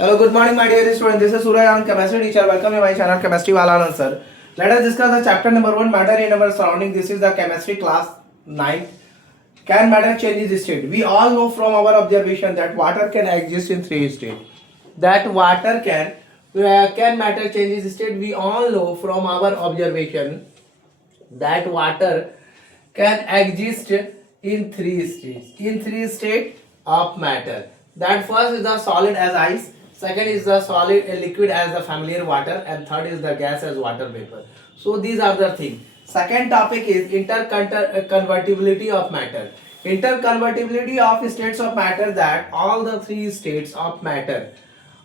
Hello, good morning, my dear students. This is Surya, I am chemistry teacher. Welcome to my channel, Chemistry Wala Sir. Let us discuss the chapter number 1, matter in our surrounding. This is the chemistry class 9. Can matter change its state? We all know from our observation that water can exist in three states. That water can matter change its state. We all know from our observation that water can exist in three states. In three states of matter. That first is the solid as ice. Second is the solid liquid as the familiar water, and third is the gas as water vapor. So these are the things. Second topic is interconvertibility of matter. Interconvertibility of states of matter, that all the three states of matter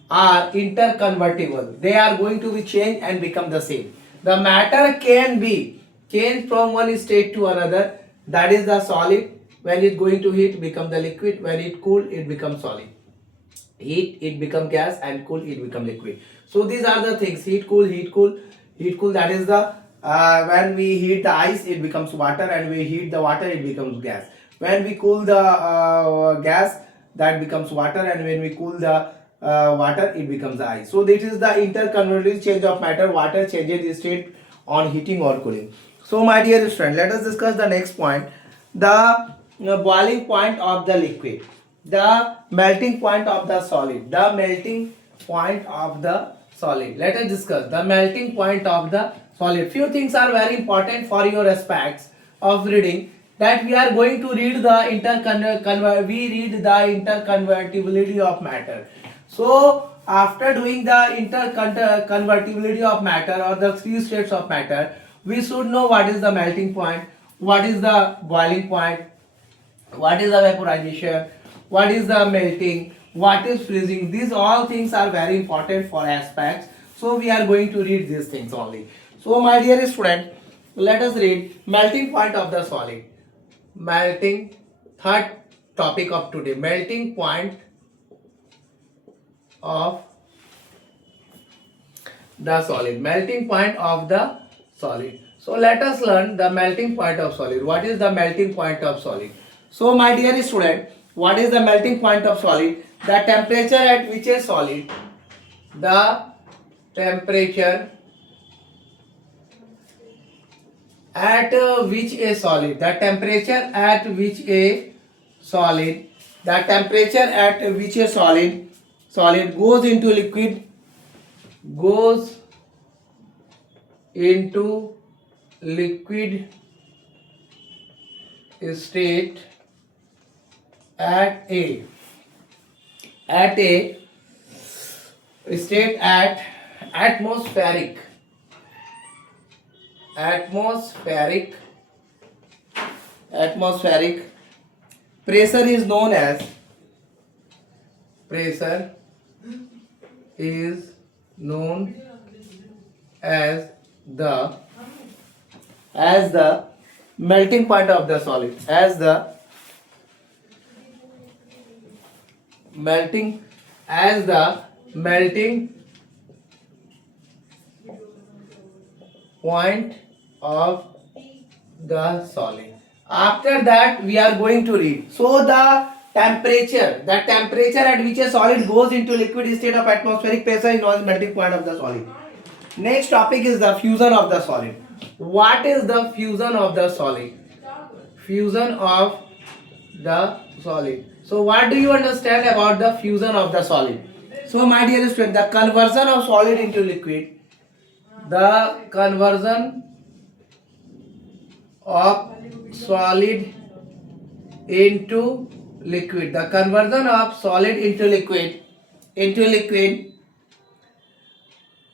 are interconvertible. They are going to be changed and become the same. The matter can be changed from one state to another. That is the solid. When it going to heat, become the liquid. When it cool, it becomes solid. Heat, it become gas, and cool, it become liquid. So these are the things: heat, cool, heat, cool, heat, cool. That is the when we heat the ice, it becomes water, and we heat the water, it becomes gas. When we cool the gas, that becomes water, and when we cool the water, it becomes ice. So this is the interconvertibility change of matter. Water changes its state on heating or cooling. So my dear student, let us discuss the next point: the boiling point of the liquid, the melting point of the solid, the melting point of the solid. Let us discuss the melting point of the solid. Few things are very important for your aspects of reading, that we are going to read the interconvertibility of matter. So after doing the interconvertibility of matter, or the three states of matter, we should know what is the melting point, what is the boiling point, what is the vaporization, what is the melting, what is freezing. These all things are very important for aspects. So we are going to read these things only. So my dear student, let us read melting point of the solid. Melting, third topic of today, melting point of the solid. Melting point of the solid. So let us learn the melting point of solid. What is the melting point of solid? So my dear student, what is the melting point of solid? The temperature at which a solid, the temperature at which a solid, the temperature at which a solid, the temperature at which a solid goes into liquid, goes into liquid state at a state at atmospheric pressure is known as the melting point of the solid, as the melting point of the solid. After that we are going to read. So the temperature at which a solid goes into liquid state of atmospheric pressure is known as melting point of the solid. Next topic is the fusion of the solid. What is the fusion of the solid? Fusion of the solid. So what do you understand about the fusion of the solid? So my dear student, the conversion of solid into liquid, the conversion of solid into liquid, the conversion of solid into liquid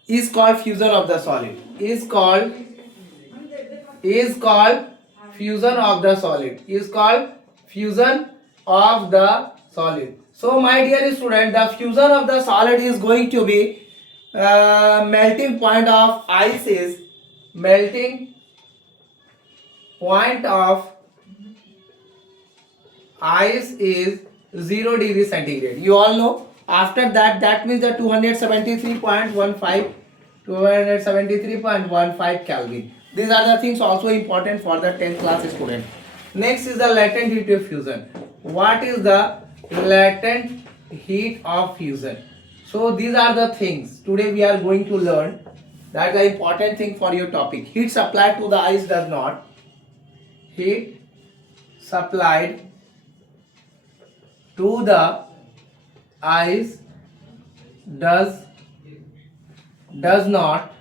is called fusion of the solid, is called fusion of the solid, is called fusion of the solid. So my dear student, the fusion of the solid is going to be melting point of ice is melting point of ice is 0 degree centigrade. You all know. After that, that means the 273.15 Kelvin. These are the things also important for the 10th class student. Next is the latent heat of fusion. What is the latent heat of fusion? So these are the things today we are going to learn. That's the important thing for your topic. Heat supplied to the eyes does not. Heat supplied to the eyes does not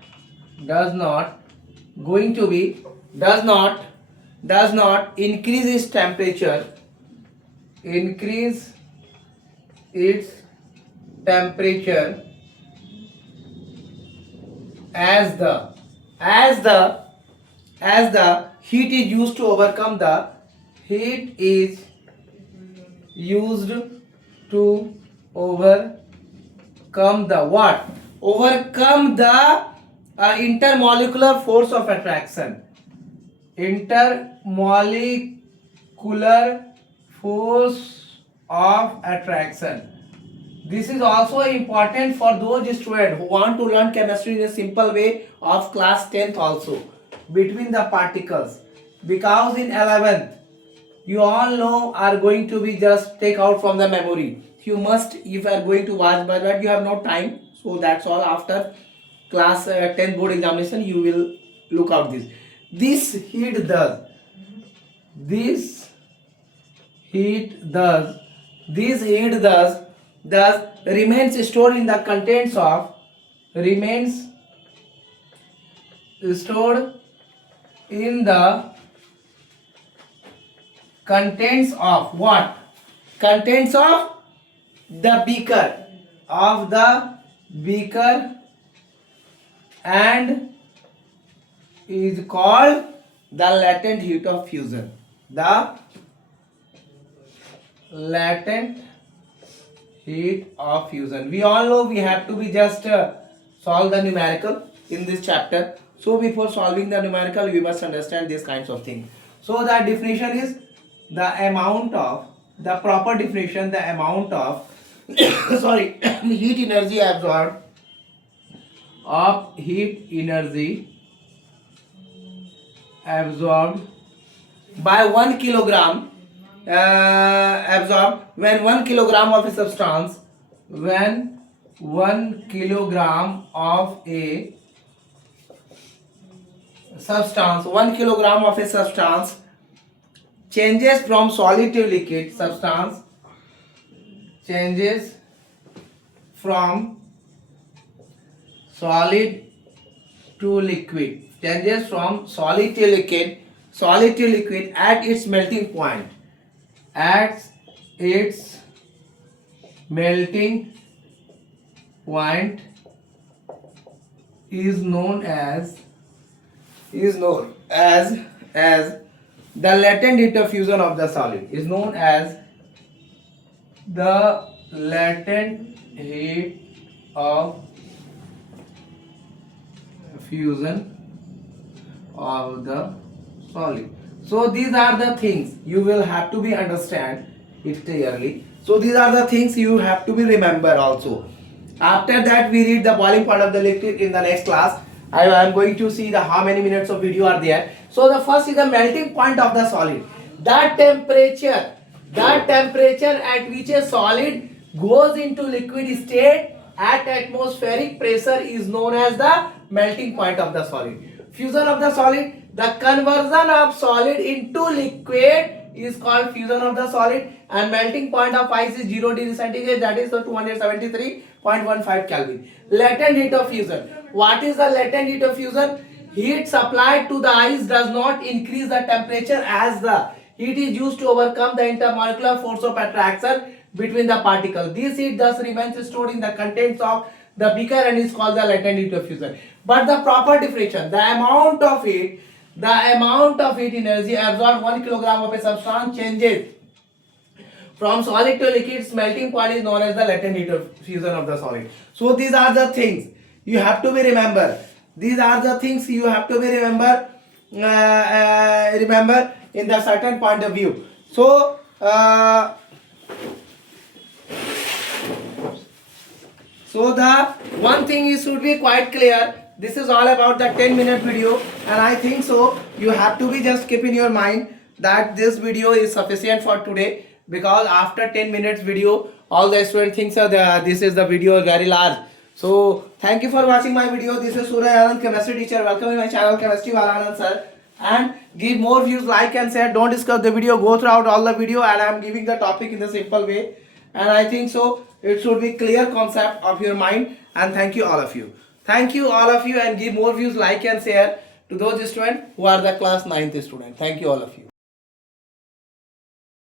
going to be does not increase its temperature, increase its temperature as the heat is used to overcome the heat is used to overcome the what? Overcome the intermolecular force of attraction. Intermolecular force of attraction. This is also important for those students who want to learn chemistry in a simple way of class 10th also, between the particles, because in 11th you all know are going to be just take out from the memory. You must, if you are going to watch, but you have no time, so that's all. After class 10th board examination you will look out this. This heat thus remains stored in the contents of what? Contents of the beaker and is called the latent heat of fusion. The latent heat of fusion. We all know we have to be just solve the numerical in this chapter. So before solving the numerical, we must understand these kinds of things. So the definition is the amount of, the proper definition, the amount of sorry, heat energy absorbed by 1 kilogram absorbed when 1 kilogram of a substance, when 1 kilogram of a substance, 1 kilogram of a substance changes from solid to liquid, substance changes from solid to liquid, changes from solid to liquid at its melting point, at its melting point is known as the latent heat of fusion of the solid, is known as the latent heat of fusion of the solid. So these are the things you will have to be understand it clearly. So these are the things you have to be remember also. After that we read the boiling point of the liquid in the next class. I am going to see the how many minutes of video are there. So the first is the melting point of the solid. That temperature at which a solid goes into liquid state at atmospheric pressure is known as the melting point of the solid. Fusion of the solid, the conversion of solid into liquid is called fusion of the solid, and melting point of ice is 0 degree centigrade, that is the 273.15 Kelvin. Latent heat of fusion. What is the latent heat of fusion? Heat supplied to the ice does not increase the temperature as the heat is used to overcome the intermolecular force of attraction between the particles. This heat thus remains stored in the contents of the beaker and is called the latent heat of fusion. But the proper definition, the amount of heat energy absorbed 1 kilogram of a substance changes from solid to liquid, its melting point is known as the latent heat of fusion of the solid. So these are the things you have to be remember. These are the things you have to be remember in the certain point of view. So the one thing is should be quite clear. This is all about the 10-minute video, and I think so you have to be just keep in your mind that this video is sufficient for today, because after 10 minutes video all the student thinks this is the video very large. So thank you for watching my video. This is Surya Anand, chemistry teacher. Welcome in my channel, Chemistry Wala Anand sir. And give more views, like and share. Don't discuss the video. Go throughout all the video, and I am giving the topic in the simple way. And I think so it should be clear concept of your mind. And thank you all of you. Thank you all of you, and give more views, like and share to those students who are the class 9th student. Thank you all of you.